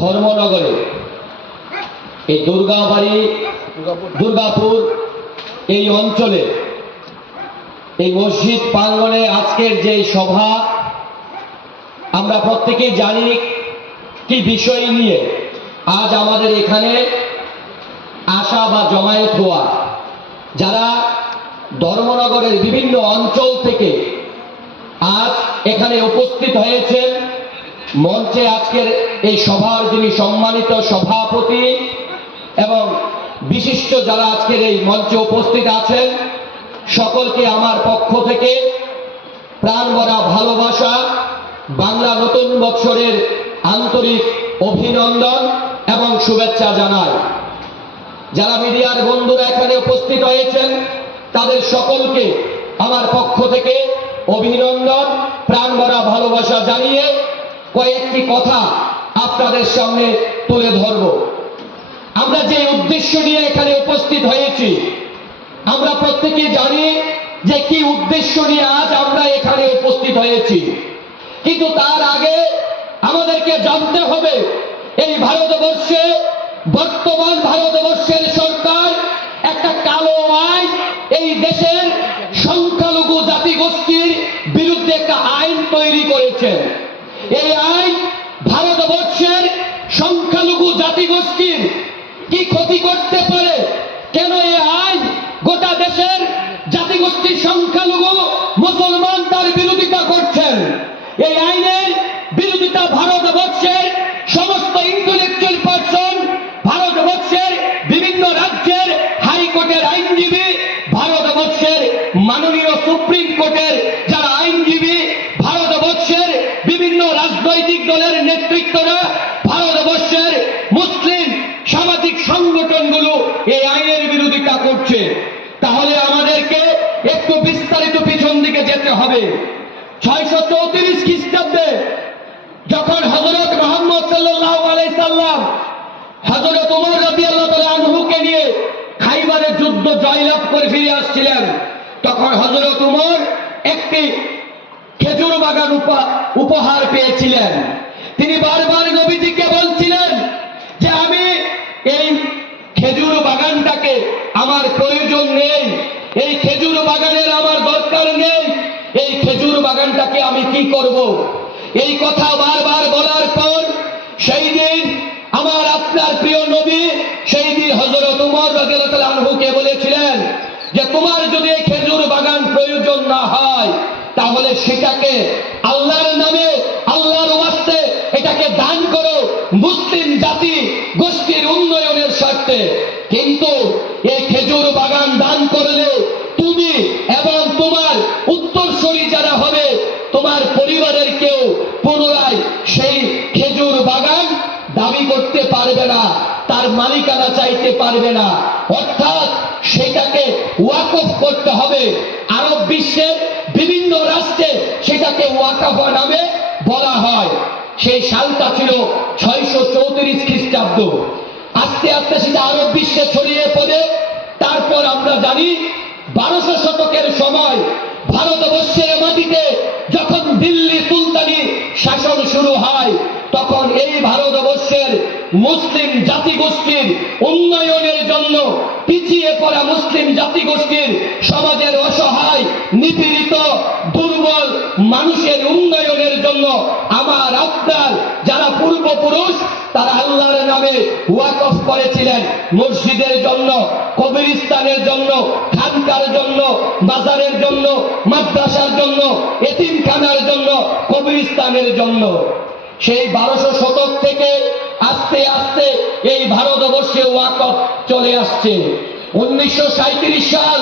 ধর্মনগরে এই দুর্গাপুর এই অঞ্চলে এই মসজিদ প্রাঙ্গণে আজকের যে সভা, আমরা প্রত্যেকেই জানি কি বিষয় নিয়ে আজ আমাদের এখানে আসা বা জমায়েত হওয়া। যারা ধর্মনগরের বিভিন্ন অঞ্চল থেকে আজ এখানে উপস্থিত হয়েছেন, মঞ্চে আজকের এই সভার যিনি সম্মানিত সভাপতি এবং বিশিষ্ট যারা আজকের এই মঞ্চে উপস্থিত আছেন, সকলকে আমার পক্ষ থেকে প্রাণ ভরা ভালোবাসা, বাংলা নতুন বৎসরের আন্তরিক অভিনন্দন এবং শুভেচ্ছা জানাই। যারা মিডিয়ার বন্ধুরা এখানে উপস্থিত হয়েছেন, তাদের সকলকে আমার পক্ষ থেকে অভিনন্দন, প্রাণ ভরা ভালোবাসা জানিয়ে কয়েকটি কথা আপনাদের সামনে তুলে ধরব। আমরা যে উদ্দেশ্য নিয়ে এখানে উপস্থিত হয়েছি, আমরা প্রত্যেকে জানি যে কি উদ্দেশ্য নিয়ে আজ আমরা এখানে উপস্থিত হয়েছি। কিন্তু তার আগে আমাদেরকে জানতে হবে, এই ভারতবর্ষে বর্তমান ভারতবর্ষের সরকার একটা কালো আইন এই দেশের সংখ্যালঘু জাতিগোষ্ঠীর বিরুদ্ধে একটা আইন তৈরি করেছেন। এই আইন ভারতবর্ষের সংখ্যালঘু জাতিগোষ্ঠীর কি ক্ষতি করতে পারে, কেন এই আইন গোটা দেশের জাতিগোষ্ঠীর সংখ্যালঘু মুসলমান তার বিরোধিতা করছেন। এই আইনের বিরোধিতা ভারতবর্ষের সমস্ত ইন্টেলেকচুয়াল পারসন, ভারতবর্ষের বিভিন্ন রাজ্যের হাইকোর্টের আইনজীবী, ভারতবর্ষের মাননীয় সুপ্রিম কোর্টের যারা আইনজীবী, ভারতবর্ষের বিভিন্ন রাজনৈতিক দলের নেতৃত্বরা, ভারতবর্ষের মুসলিম সামাজিক সংগঠনগুলো এই আইনের বিরোধিতা করছে। তাহলে আমাদেরকে একটু বিস্তারিত পিছন দিকে যেতে হবে। 634 খ্রিস্টাব্দে যখন হযরত মুহাম্মদ সাল্লাল্লাহু আলাইহি সাল্লাম হযরত ওমর রাদিয়াল্লাহু তাআলা আনহুকে নিয়ে খাইবারের যুদ্ধ জয়লাভ করে ফিরে আসছিলেন, তখন হযরত ওমর একটি খেজুর বাগান উপহার পেয়েছিলেন। তিনি বারবার নবীজিকে বলছিলেন যে আমি এই খেজুর বাগানটাকে আমার প্রয়োজন নেই, এই খেজুর বাগানের আমার দরকার নেই, এই খেজুর বাগানটাকে আমি কি করব? এই কথা বারবার বলার পর সেই দিন আমার আপনার প্রিয় নবী সেই দিন হযরত ওমর রাদিয়াল্লাহু তাআলা আনহুকে বলেছিলেন যে তোমার যদি এই খেজুর বাগান প্রয়োজন না হয়, তাহলে সেটাকে আল্লাহর নামে, আল্লাহর ওয়াস্তে এটাকে দান করো মুসলিম জাতি গোষ্ঠীর উন্নয়নের স্বার্থে। কিন্তু এই খেজুর বাগান দান করলে তুমি এবং তোমার উত্তরসূরি যারা হবে, তোমার পরিবারের কেউ পুনরায় সেই খেজুর বাগান দাবি করতে পারবে না, তার মালিকানা চাইতে পারবে না। অর্থাৎ সেটাকে ওয়াকফ করতে হবে। আরব বিশ্বের বিভিন্ন রাষ্ট্রে সেটাকে ওয়াকফ নামে বলা হয়। সেই সালটা ছিল 634 খ্রিস্টাব্দ। আস্তে আস্তে সেটা আরব বিশ্বে ছড়িয়ে পড়ে। তারপর আমরা জানি 1200 শতকের সময় ভারতবর্ষের মাটিতে যখন দিল্লি সুলতানি শাসন শুরু হয়, তখন এই ভারতবর্ষের মুসলিম জাতিগোষ্ঠীর উন্নয়নের জন্য, পিছিয়ে পড়া মুসলিম জাতিগোষ্ঠীর সমাজের অসহায় নিপীড়িত দুর্বল মানুষের উন্নয়নের জন্য আমার আপনার যারা পূর্বপুরুষ তারা আল্লাহর নামে ওয়াকফ করেছিলেন। মসজিদের জন্য, কবরস্থানের জন্য, খানকার জন্য, বাজারের জন্য, মাদ্রাসার জন্য, এতিমখানার জন্য, কবরস্থানের জন্য। সেই 1200 শতক থেকে আস্তে আস্তে এই ভারতবর্ষে ওয়াকফ চলে আসছে। 1937 সাল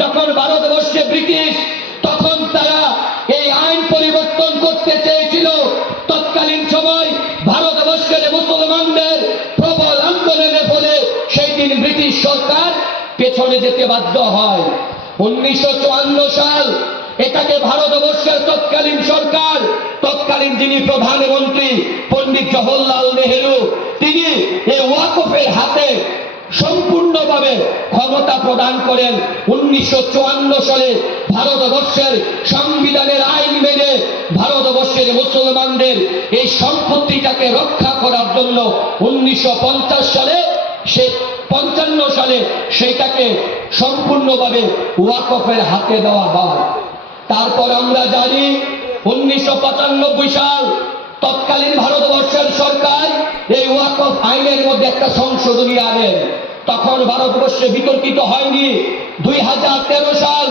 যখন ভারতবর্ষে ব্রিটিশ, তখন তারা এই আইন পরিবর্তন করতে চেয়েছিল। তৎকালীন সময় ভারতবর্ষের মুসলমানদের প্রবল আন্দোলনের ফলে সেই দিন ব্রিটিশ সরকার পেছনে যেতে বাধ্য হয়। 1954 সাল এটাকে ভারতবর্ষের তৎকালীন সরকার, তৎকালীন যিনি প্রধানমন্ত্রী পণ্ডিত জওহরলাল নেহেরু, তিনি এই ওয়াকফের হাতে সম্পূর্ণভাবে ক্ষমতা প্রদান করেন 1954 সালে ভারতবর্ষের সংবিধানের আইন মেনে ভারতবর্ষের মুসলমানদের এই সম্পত্তিটাকে রক্ষা করার জন্য 1950 সালে 55 সালে সেটাকে সম্পূর্ণভাবে ওয়াকফের হাতে দেওয়া হয়। তারপর আমরা জানি 1995 সাল তৎকালীন ভারতবর্ষের সরকার এই ওয়াকফ আইনের মধ্যে একটা সংশোধনী আনেন। তখন ভারতবর্ষে বিতর্কিত হয়নি। 2013 সাল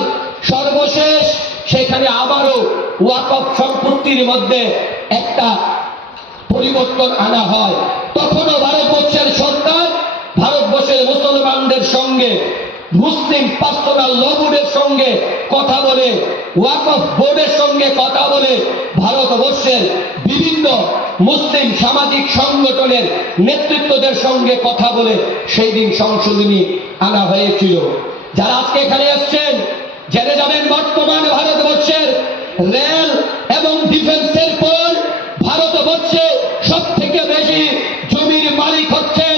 সর্বশেষ সেখানে আবারও ওয়াকফ সম্পত্তির মধ্যে একটা পরিবর্তন আনা হয়। তখনও ভারতবর্ষের সরকার ভারতবর্ষের মুসলমানদের সঙ্গে মুসলিম পার্সোনাল ল বোর্ডের সঙ্গে কথা বলে, ওয়াকফ বোর্ডের সঙ্গে কথা বলে, ভারতবর্ষের বিভিন্ন মুসলিম সামাজিক সংগঠনের নেতৃত্বদের সঙ্গে কথা বলে সেই দিন সংশোধনী আনা হয়েছিল। যারা আজকে এখানে এসছেন জেনে যাবেন, বর্তমান ভারতবর্ষের রেল এবং ডিফেন্সের পর ভারতবর্ষে সব থেকে বেশি জমির মালিক হচ্ছেন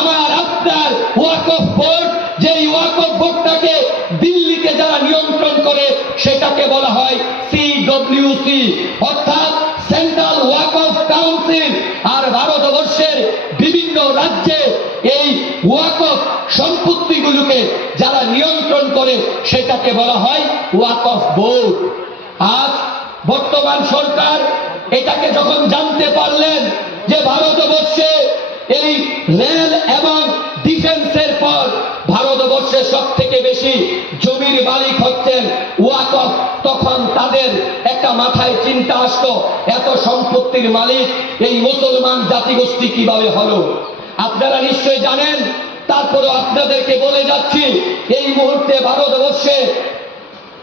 আমার আপনার ওয়াকফ বোর্ড। যে ওয়াকফ বোর্ডটাকে দিল্লিতে যারা নিয়ন্ত্রণ করে সেটাকে বলা হয় CWC, অর্থাৎ সেন্ট্রাল ওয়াকফ কাউন্সিল। আর ভারতবর্ষের বিভিন্ন রাজ্যে এই ওয়াকফ সম্পত্তিগুলোকে যারা নিয়ন্ত্রণ করে সেটাকে বলা হয় ওয়াকফ বোর্ড। আজ বর্তমান সরকার এটাকে যখন জানতে পারলেন যে ভারতবর্ষে এই রেল এবং ডিফেন্সের পর ভারতবর্ষে সব থেকে বেশি জমির মালিক হচ্ছেন ওয়াকফ, তখন তাদের একটা মাথায় চিন্তা আসলো এত সম্পত্তির মালিক এই মুসলমান জাতিগোষ্ঠী কিভাবে হলো। আপনারা নিশ্চয় জানেন, তারপরে আপনাদেরকে বলে যাচ্ছি, এই মুহূর্তে ভারতবর্ষে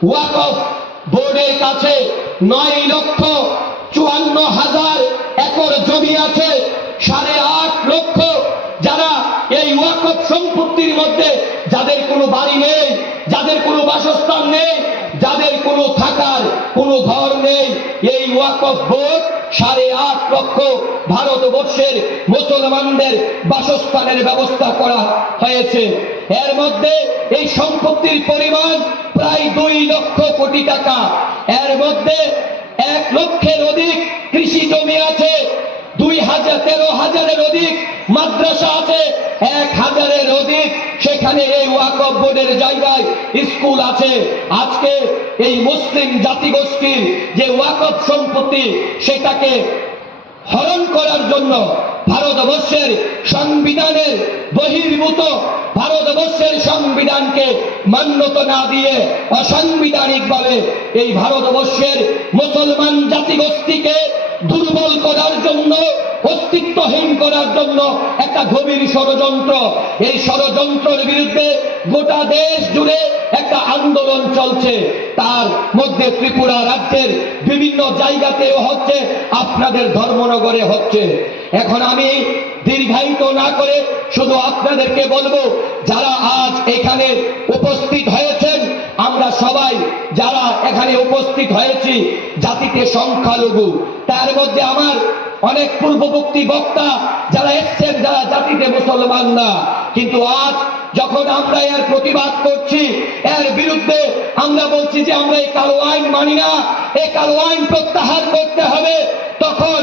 ওয়াকফ বোর্ডের কাছে 9,54,000 একর জমি আছে। 8.5 লক্ষ যারা এই ওয়াকফ সম্পত্তির মধ্যে যাদের কোনো বাড়ি নেই, যাদের কোনো বাসস্থান নেই, যাদের কোনো থাকার কোনো ঘর নেই, এই ওয়াকফ বোর্ড 8.5 লক্ষ ভারতবর্ষের মুসলমানদের বাসস্থানের ব্যবস্থা করা হয়েছে। এর মধ্যে এই সম্পত্তির পরিমাণ প্রায় 2 লক্ষ কোটি টাকা। এর মধ্যে 1 লক্ষের অধিক কৃষি জমি আছে, 13,000-এর অধিক মাদ্রাসা আছে, 1,000-এর অধিক সেখানে এই ওয়াকফ বোর্ডের জায়গায় স্কুল আছে। আজকে এই মুসলিম জাতিগোষ্ঠীর যে ওয়াকফ সম্পত্তি সেটাকে হরণ করার জন্য ভারতবর্ষের সংবিধানের বহির্ভূত, ভারতবর্ষের সংবিধানকে মান্যতা না দিয়ে অসাংবিধানিকভাবে এই ভারতবর্ষের মুসলমান জাতিগোষ্ঠীকে দুর্বল করার জন্য, অস্তিত্বহীন করার জন্য একটা গভীর ষড়যন্ত্র। এই ষড়যন্ত্রের বিরুদ্ধে গোটা দেশ জুড়ে একটা আন্দোলন চলছে। তার মধ্যে ত্রিপুরা রাজ্যের বিভিন্ন জায়গাতেও হচ্ছে, আপনাদের ধর্মনগরে হচ্ছে। এখন আমি দীর্ঘায়িত না করে শুধু আপনাদেরকে বলবো, যারা আজ এখানে উপস্থিত হয়েছেন, আমরা সবাই যারা এখানে উপস্থিত হয়েছি জাতিতে সংখ্যালঘু। তার মধ্যে আমার অনেক পূর্ববর্তী বক্তা যারা এসছেন যারা জাতিতে মুসলমান না, কিন্তু আজ যখন আমরা এর প্রতিবাদ করছি, এর বিরুদ্ধে আমরা বলছি যে আমরা এই কালো আইন মানি না, এই কালো আইন প্রত্যাহার করতে হবে, তখন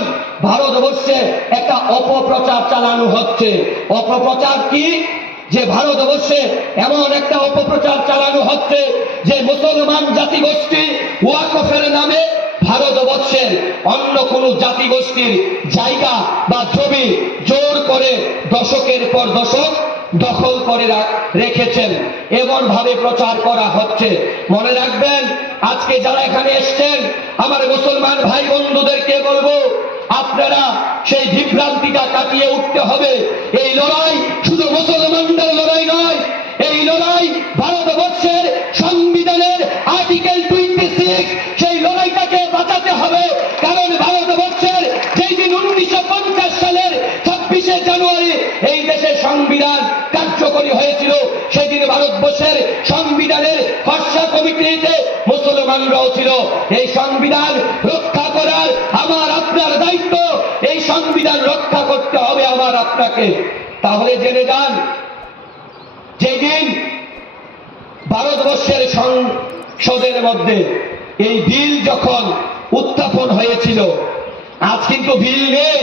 ভারতবর্ষে একটা অপপ্রচার চালানো হচ্ছে। অপপ্রচার কি? যে ভারতবর্ষে এমন একটা অপপ্রচার চালানো হচ্ছে যে মুসলমান জাতিগোষ্ঠী ওয়াকফের নামে ভারতবর্ষের অন্য কোন জাতিগোষ্ঠীর জায়গা বা জমি জোর করে দশকের পর দশক দখল করে রেখেছেন, এমন ভাবে প্রচার করা হচ্ছে। মনে রাখবেন, আজকে যারা এখানে এসছেন আমার মুসলমান ভাই বন্ধুদেরকে বলবো, আপনারা সেই বিভ্রান্তিটা কাটিয়ে উঠতে হবে। এই লড়াই শুধু মুসলমানদের লড়াই নয়, এই লড়াই ভারতবর্ষের সংবিধানের আর্টিকেল 26 সেই লড়াইটাকে বাঁচাতে হবে। কারণ ভারতবর্ষের যেই দিন 1950 সালের 26শে জানুয়ারি এই দেশের সংবিধান কার্যকরী হয়েছিল, সেদিন ভারতবর্ষের সংবিধানের খসড়া কমিটিতে মুসলমানরাও ছিল। এই সংবিধান রক্ষা করার আমার আপনার দায়িত্ব, এই সংবিধান রক্ষা করতে হবে আমার আপনাকে। তাহলে জেনে যান, যেদিন ভারতবর্ষের সংসদের মধ্যে এই বিল যখন উত্থাপন হয়েছিল, আজ কিন্তু বিল নেই।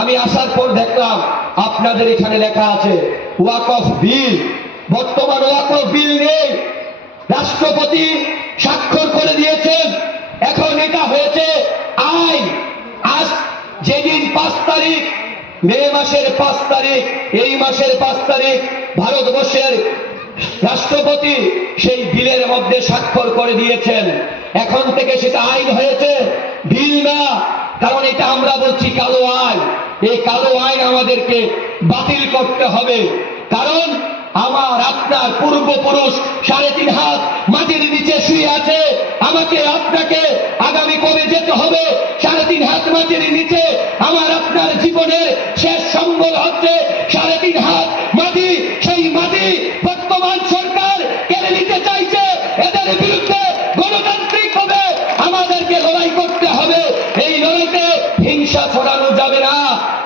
আমি আসার পর দেখলাম আপনাদের এখানে লেখা আছে ওয়াকফ বিল। বর্তমান ওয়াকফ বিল নেই, রাষ্ট্রপতি স্বাক্ষর করে দিয়েছেন। এখন এটা হয়েছে আইন। আজ যেদিন 5 তারিখ, মে মাসের 5 তারিখ, এই মাসের 5 তারিখ ভারতবর্ষের রাষ্ট্রপতি সেই বিলের মধ্যে স্বাক্ষর করে দিয়েছেন। এখন থেকে সেটা আইন হয়েছে, বিল না। কারণ এটা আমরা বলছি কালো আইন। এই কালো আইন আমাদেরকে বাতিল করতে হবে। কারণ আমার আপনার পূর্বপুরুষ 3.5 হাত মাটির নিচে শুয়ে আছে। আমাকে আপনাকে আগামী কবে যেতে হবে 3.5 হাত মাটির নিচে? আমার আপনার জীবনের শেষ সম্বল হচ্ছে 3.5 হাত মাটি। সেই মাটি বর্তমান সরকার কেড়ে নিতে চাইছে। এদের বিরুদ্ধে গণতান্ত্রিকভাবে আমাদেরকে লড়াই করতে হবে। এই লড়াইতে হিংসা ছড়ানো যাবে না,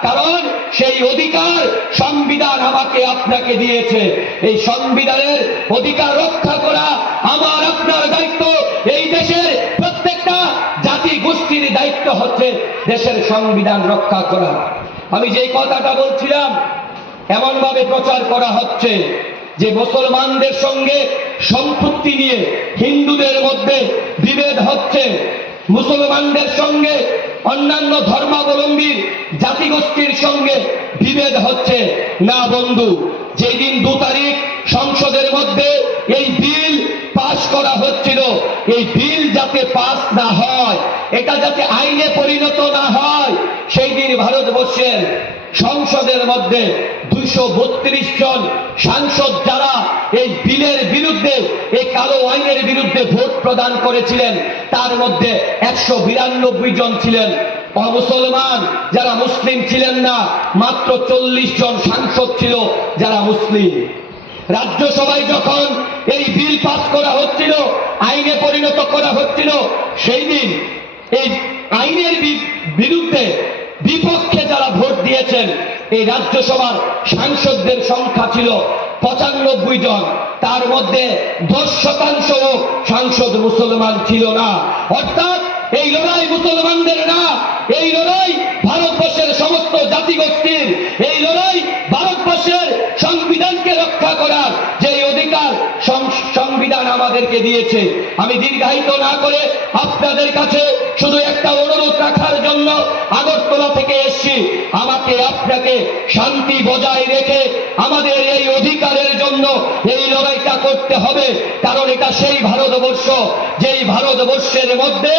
কারণ সেই অধিকার সংবিধান আমাকে আপনাকে দিয়েছে। এই সংবিধানের অধিকার রক্ষা করা আমার আপনার দায়িত্ব। এই দেশের প্রত্যেকটা জাতি গোষ্ঠীর দায়িত্ব হচ্ছে দেশের সংবিধান রক্ষা করা। আমি যেই কথাটা বলছিলাম, এমন ভাবে প্রচার করা হচ্ছে যে মুসলমানদের সঙ্গে সম্পৃক্তি নিয়ে হিন্দুদের মধ্যে বিভেদ হচ্ছে, মুসলমানদের সঙ্গে অন্যান্য ধর্মাবলম্বীর জাতিগোষ্ঠীর সঙ্গে বিভেদ হচ্ছে। না বন্ধু, যেই দিন 2 তারিখ সংসদের মধ্যে এই বিল পাশ করা হচ্ছিল, এই বিল যাতে পাস না হয়, এটা যাতে আইনে পরিণত না হয়, সেই দিন ভারতবর্ষের সংসদের মধ্যে 232 জন সাংসদ যারা এই বিলের বিরুদ্ধে, এই কালো আইনের বিরুদ্ধে ভোট প্রদান করেছিলেন, তার মধ্যে 192 জন ছিলেন অমুসলমান, যারা মুসলিম ছিলেন না। মাত্র 40 জন সাংসদ ছিল যারা মুসলিম। রাজ্যসভায় যখন এই বিল পাস করা হচ্ছিল, আইনে পরিণত করা হচ্ছিল, সেই দিন এই আইনের বিরুদ্ধে বিপক্ষে যারা ভোট দিয়েছেন, এই রাজ্যসভার সাংসদদের সংখ্যা ছিল 95 জন। তার মধ্যে 10% সাংসদ মুসলমান ছিল না। অর্থাৎ এই লড়াই মুসলমানদের না, এই লড়াই ভারতবর্ষের সমস্ত জাতিগোষ্ঠীর। এই লড়াই ভারতবর্ষের সংবিধানকে রক্ষা করার যে অধিকার সংবিধান আমাদেরকে দিয়েছে। আমি দীর্ঘায়িত না করে আপনাদের কাছে শুধু একটা অনুরোধ রাখার জন্য আগরতলা থেকে এসেছি। আমাকে আপনাকে শান্তি বজায় রেখে আমাদের এই অধিকারের জন্য এই লড়াইটা করতে হবে। কারণ এটা সেই ভারতবর্ষ, যেই ভারতবর্ষের মধ্যে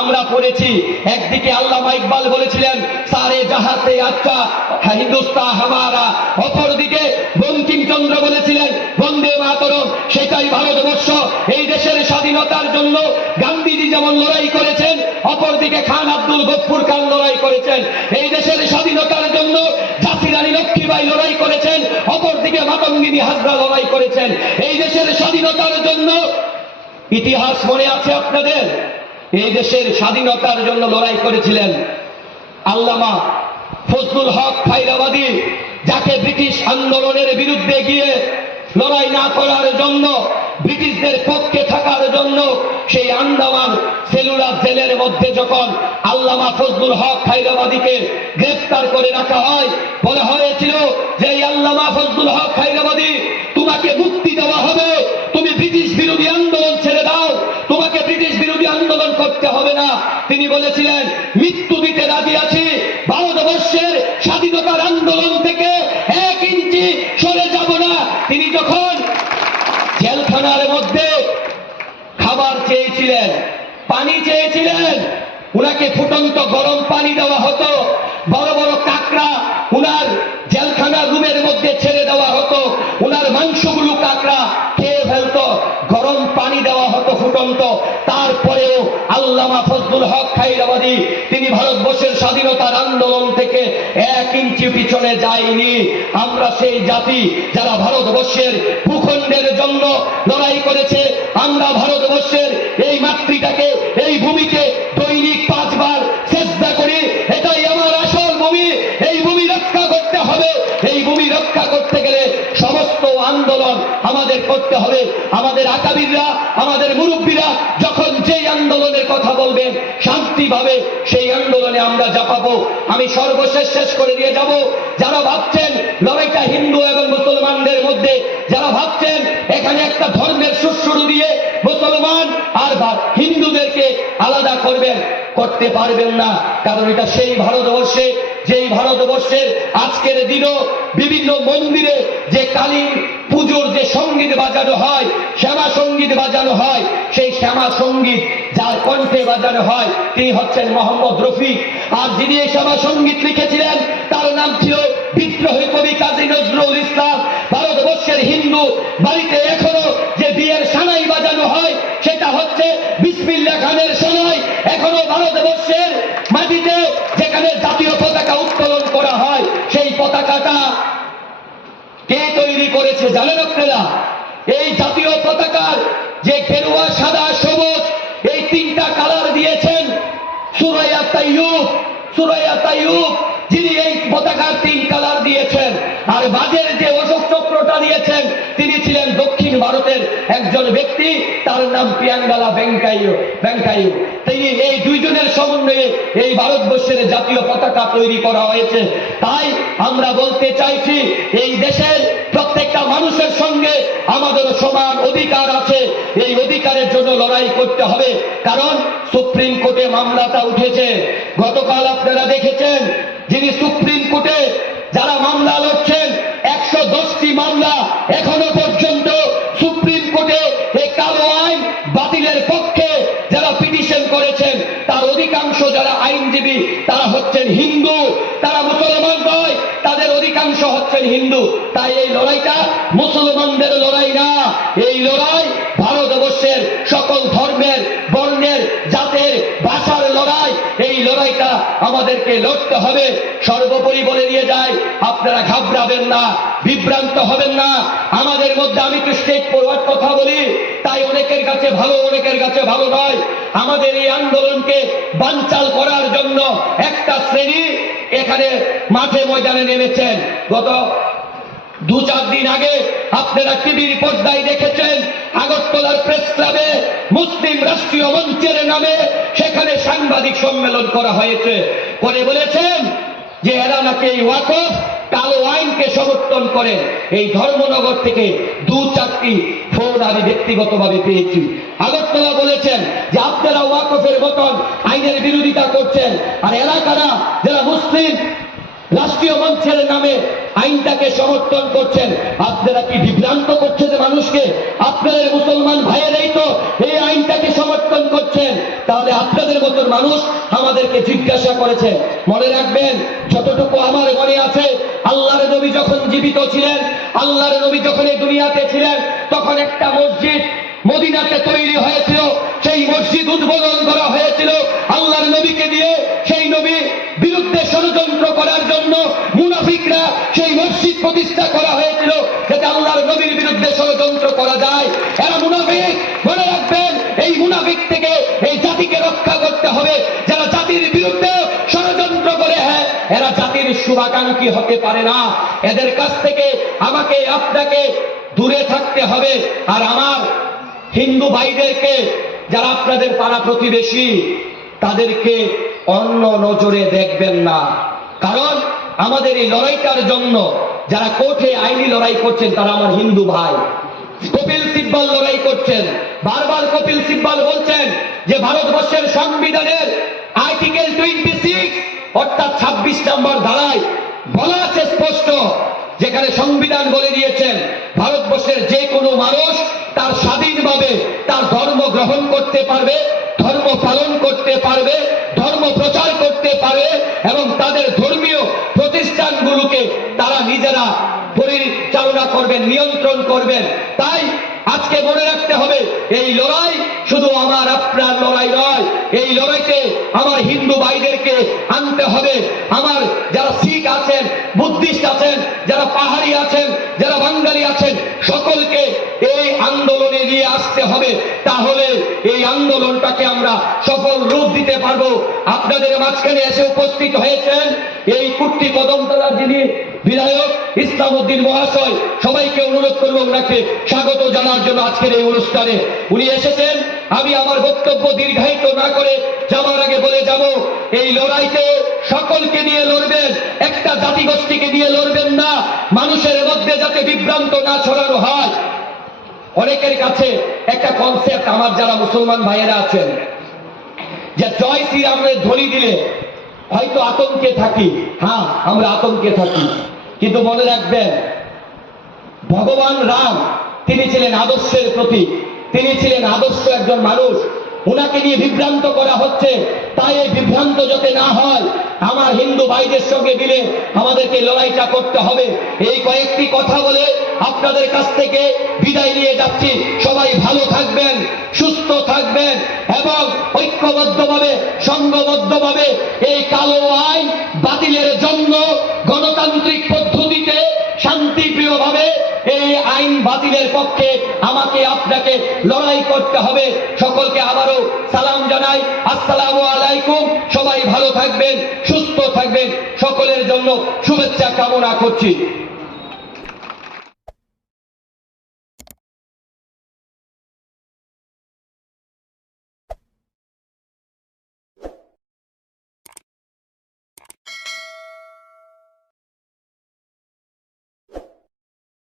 আমরা পড়েছি, একদিকে আল্লামা ইকবাল বলেছিলেন সারে জাহাঁ সে আচ্ছা হিন্দুস্তান হামারা, অপরদিকে বঙ্কিমচন্দ্র বলেছিলেন বন্দে মাতরম। সেটাই ভারতবর্ষ। এই দেশের স্বাধীনতার জন্য গান্ধীজি যেমন লড়াই করেছেন, অপরদিকে খান আব্দুল গফুর খান লড়াই করেছেন। এই দেশের স্বাধীনতার জন্য ঝাঁসি রানী লক্ষ্মীবাই লড়াই করেছেন, অপরদিকে মাতঙ্গিনী হাজরা লড়াই করেছেন। এই দেশের স্বাধীনতার জন্য ইতিহাস মনে আছে আপনাদের? এই দেশের স্বাধীনতার জন্য লড়াই করেছিলেন আল্লামা ফজলুল হক খায়রাবাদী, যাকে ব্রিটিশ আন্দোলনের বিরুদ্ধে গিয়ে লড়াই না করার জন্য, ব্রিটিশদের পক্ষে থাকার জন্য সেই আন্দামান সেলুলার জেলের মধ্যে যখন আল্লামা ফজলুল হক খায়রাবাদীকে গ্রেফতার করে রাখা হয়, বলা হয়েছিল যে এই আল্লামা ফজলুল হক খায়রাবাদী, তোমাকে মুক্তি দেওয়া হবে, তুমি ব্রিটিশ বিরোধী আন্দোলন ছেড়ে দাও, তোমাকে ব্রিটিশ বিরোধী আন্দোলন করতে হবে না। তিনি বলেছিলেন মৃত্যু দিতে রাজি আছি, ভারতবর্ষের স্বাধীনতার আন্দোলন থেকে 1 ইঞ্চি সরে যাব না। তিনি যখন জেলখানার মধ্যে খাবার চেয়েছিলেন, পানি চেয়েছিলেন, উনাকে ফুটন্ত গরম পানি দেওয়া হতো, বড় বড় কাঁকড়া উনার জেলখানার রুমের মধ্যে ছেড়ে দেওয়া হতো, উনার মাংসগুলো কাঁকড়া খেয়ে ফেলতো, গরম পানি দেওয়া হতো ফুটন্ত। তারপরেও আল্লামা ফজলুল হক খায়রাবাদী তিনি ভারতবর্ষের স্বাধীনতার আন্দোলন থেকে 1 ইঞ্চি পিছনে যায়নি। আমরা সেই জাতি যারা ভারতবর্ষের ভূখণ্ডের জন্য লড়াই করেছে। আমরা ভারতবর্ষের এই মাতৃটাকে, এই ভূমিকে দৈনিক 5 বার চেষ্টা করি। এটাই আমার আসল ভূমি। এই ভূমি রক্ষা করতে হবে। এই ভূমি রক্ষা করতে গেলে সমস্ত আন্দোলন করতে হবে। আমাদের আকাবিররা, আমাদের মুরব্বীরা যখন যেই আন্দোলনের কথা বলবেন শান্তিভাবে সেই আন্দোলনে আমরা ঝাঁপাবো। আমি সর্বশেষ শেষ করে দিয়ে যাব, যারা ভাবছেন লড়াইটা হিন্দু এবং মুসলমানদের মধ্যে, যারা ভাবছেন এখানে একটা ধর্মের সুরসুরু দিয়ে মুসলমান আর হিন্দুদেরকে আলাদা করবেন, করতে পারবেন না। কারণ এটা সেই ভারতবর্ষে, যেই ভারতবর্ষের আজকের দিনও বিভিন্ন মন্দিরে যে কালী পুজোর যে সঙ্গীত বাজানো হয়, শ্যামা সঙ্গীত বাজানো হয়, সেই শ্যামা সঙ্গীত যার কণ্ঠে বাজানো হয় তিনি হচ্ছেন মোহাম্মদ রফি। আর যিনি এই শ্যামা সঙ্গীত লিখেছিলেন তার নাম ছিল বিদ্রোহী কবি কাজী নজরুল ইসলাম। ভারতবর্ষের হিন্দু বাড়িতে এখনো যে বিয়ের সানাই বাজানো হয় সেটা হচ্ছে বিসমিল্লাহ খানের সানাই। এখনো ভারতবর্ষের মাটিতে যেখানে জাতীয় পতাকা উত্তোলন করা হয় সেই পতাকাটা কে তৈরি করেছে জানেন আপনারা? এই জাতীয় পতাকার যে গেরুয়া, সাদা, সবুজ এই তিনটা কালার দিয়েছেন সুরাইয়া তাইয়ুব যিনি এই পতাকার তিন কালার দিয়েছেন। আর বাজের যে অশোক চক্রটা দিয়েছেন তিনি ছিলেন দক্ষিণ ভারতের একজন ব্যক্তি, তার নাম পিয়াঙ্গালা ভেঙ্কাইয়ু। তিনি এই দুইজনের সমন্বয়ে এই ভারতবর্ষের জাতীয় পতাকা তৈরি করা হয়েছে। তাই আমরা বলতে চাইছি এই দেশের প্রত্যেকটা মানুষের সঙ্গে আমাদের সমান অধিকার আছে। এই অধিকারের জন্য লড়াই করতে হবে। কারণ সুপ্রিম কোর্টে মামলাটা উঠেছে। গতকাল আপনারা দেখেছেন যিনি সুপ্রিম কোর্টে যারা মামলা লড়ছেন 110টি মামলা এখনো পর্যন্ত সুপ্রিম কোর্টে এই কালো আইন বাতিলের পক্ষে যারা পিটিশন করেছেন তার অধিকাংশ যারা আইনজীবী তারা হচ্ছেন হিন্দু, তারা মুসলমান নয়, তাদের অধিকাংশ হচ্ছেন হিন্দু। তাই এই লড়াইটা মুসলমানদের লড়াই না, এই লড়াই ভারতবর্ষের সকল ধর্মের, বর্ণের, জাতের, ভাষার লড়াই। এই লড়াইটা আমাদেরকে লড়তে হবে। সর্বোপরি বলে দিয়ে যায়, আপনারা ঘাবড়াবেন না, বিভ্রান্ত হবেন না। আমাদের মধ্যে আমি একটু স্টেট ফরওয়ার্ড কথা বলি, তাই অনেকের কাছে ভালো, অনেকের কাছে ভালো নয়। আমাদের এই আন্দোলনকে বানচাল করার জন্য একটা শ্রেণী এখানে মাঠে ময়দানে নেমেছেন। গত 2-4 দিন আগে আপনারা টিভির পর্দায় দেখেছেন আগরতলার প্রেস ক্লাবে মুসলিম রাষ্ট্রীয় মঞ্চের নামে সেখানে সাংবাদিক সম্মেলন করা হয়েছে। করে বলেছেন যে এরা নাকি এই ওয়াকফ কালো আইনকে সমর্থন করে। এই ধর্মনগর থেকে 2-4টি ফোন আমি ব্যক্তিগতভাবে পেয়েছি। আগরতলা বলেছেন যে আপনারা ওয়াকফের মতন আইনের বিরোধিতা করছেন, আর এরা কারা যারা মুসলিম রাষ্ট্রীয় মঞ্চের নামে আইনটাকে সমর্থন করছেন। আপনারা কি বিভ্রান্ত করছেন মানুষকে? আপনাদের মুসলমান ভাইয়েরাই তো এই আইনটাকে সমর্থন করছেন। তাহলে আপনাদের মতন মানুষ আমাদেরকে জিজ্ঞাসা করেছেন। মনে রাখবেন, যতটুকু আমার মনে আছে, আল্লাহর নবী যখন জীবিত ছিলেন, আল্লাহর নবী যখন এই দুনিয়াতে ছিলেন, তখন একটা মসজিদ মদিনাতে তৈরি হয়েছিল। সেই মসজিদ উদ্বোধন করা হয়েছিল আল্লাহর নবীকে দিয়ে। সেই নবী বিরুদ্ধে ষড়যন্ত্র করার জন্য মুনাফিকরা সেই মসজিদ প্রতিষ্ঠা করা হয়েছিল যাতে আল্লাহর নবীর বিরুদ্ধে ষড়যন্ত্র করা যায়। এরা মুনাফিক। মনে রাখবেন, এই মুনাফিক থেকে এই জাতিকে রক্ষা করতে হবে। যারা জাতির বিরুদ্ধে ষড়যন্ত্র করে, হ্যাঁ, এরা জাতির শুভাকাঙ্ক্ষী হতে পারে না। এদের কাছ থেকে আমাকে, আপনাকে দূরে থাকতে হবে। আর আমার হিন্দু ভাইদেরকে, যারা আপনাদের পাড়া প্রতিবেশী, তাদেরকে অন্য নজরে দেখবেন না। কারণ আমাদের এই লড়াইটার জন্য যারা কোর্টে আইনি লড়াই করছেন তারা আমার হিন্দু ভাই। কপিল সিব্বল লড়াই করছেন। বারবার কপিল সিব্বল বলছেন যে ভারতবর্ষের সংবিধানের আর্টিকেল 26 অর্থাৎ 26 নম্বর ধারায় বলা আছে স্পষ্ট, যেখানে সংবিধান বলে দিয়েছেন ভারতবর্ষের যে কোনো মানুষ তার স্বাধীনভাবে তার ধর্ম গ্রহণ করতে পারবে, ধর্ম পালন করতে পারবে, ধর্ম প্রচার করতে পারবে এবং তাদের ধর্মীয় প্রতিষ্ঠানগুলোকে তারা নিজেরা পরিচালনা করবেন, নিয়ন্ত্রণ করবেন। তাই আজকে মনে রাখতে হবে, এই লড়াই শুধু আমার আপনার লড়াই নয়। এই লড়াইতে আমার হিন্দু ভাইদেরকে আনতে হবে। আমার যারা শিখ আছেন, বুদ্ধিস্ট আছেন, যারা পাহাড়ি আছেন, যারা বাঙালি আছেন, সকলকে এই আন্দোলনে নিয়ে আসতে হবে। তাহলে এই আন্দোলনটাকে আমরা সফল রূপ দিতে পারবো। আপনাদের মাঝখানে এসে উপস্থিত হয়েছেন এই কুট্টি কদমতলার যিনি বিধায়ক ইসলামউদ্দিন মহাশয়, সবাইকে অনুরোধ করব ওনাকে স্বাগত জানার জন্য আজকের এই অনুষ্ঠানে। উনি এসেছেন, আমি আমার বক্তব্য দীর্ঘায়িত না করে যাওয়ার আগে বলে যাব, এই লড়াইতে সকলকে নিয়ে লড়বেন, একটা জাতিগোষ্ঠীকে নিয়ে লড়বেন না, মানুষের মধ্যে যাতে বিভ্রান্ত না ছড়ানো হয়। অনেকের কাছে একটা কনসেপ্ট, আমার যারা মুসলমান ভাইয়েরা আছেন, যে জয় শ্রীরামের ধ্বনি দিলে হয়তো আতঙ্কে থাকি। হ্যাঁ, আমরা আতঙ্কে থাকি, কিন্তু মনে রাখবেন ভগবান রাম তিনি ছিলেন আদর্শের প্রতীক, তিনি ছিলেন আদর্শ একজন মানুষ। উনাকে নিয়ে বিভ্রান্ত করা হচ্ছে, তাই এই বিভ্রান্ত যাতে না হয় আমার হিন্দু ভাইদের সঙ্গে মিলে আমাদেরকে লড়াইটা করতে হবে। এই কয়েকটি কথা বলে আপনাদের কাছ থেকে বিদায় নিয়ে যাচ্ছি। সবাই ভালো থাকবেন, সুস্থ থাকবেন এবং ঐক্যবদ্ধভাবে সংঘবদ্ধভাবে এই কালো আইন বাতিলের জন্য গণতান্ত্রিক পদ্ধতিতে শান্তিপ্রিয়ভাবে এই আইন বাতিলের পক্ষে আমাকে আপনাকে লড়াই করতে হবে। সকলকে আবারও সালাম জানাই, আসসালামু আলাইকুম। সবাই ভালো থাকবেন, সুস্থ থাকবেন, সকলের জন্য শুভেচ্ছা কামনা করছি।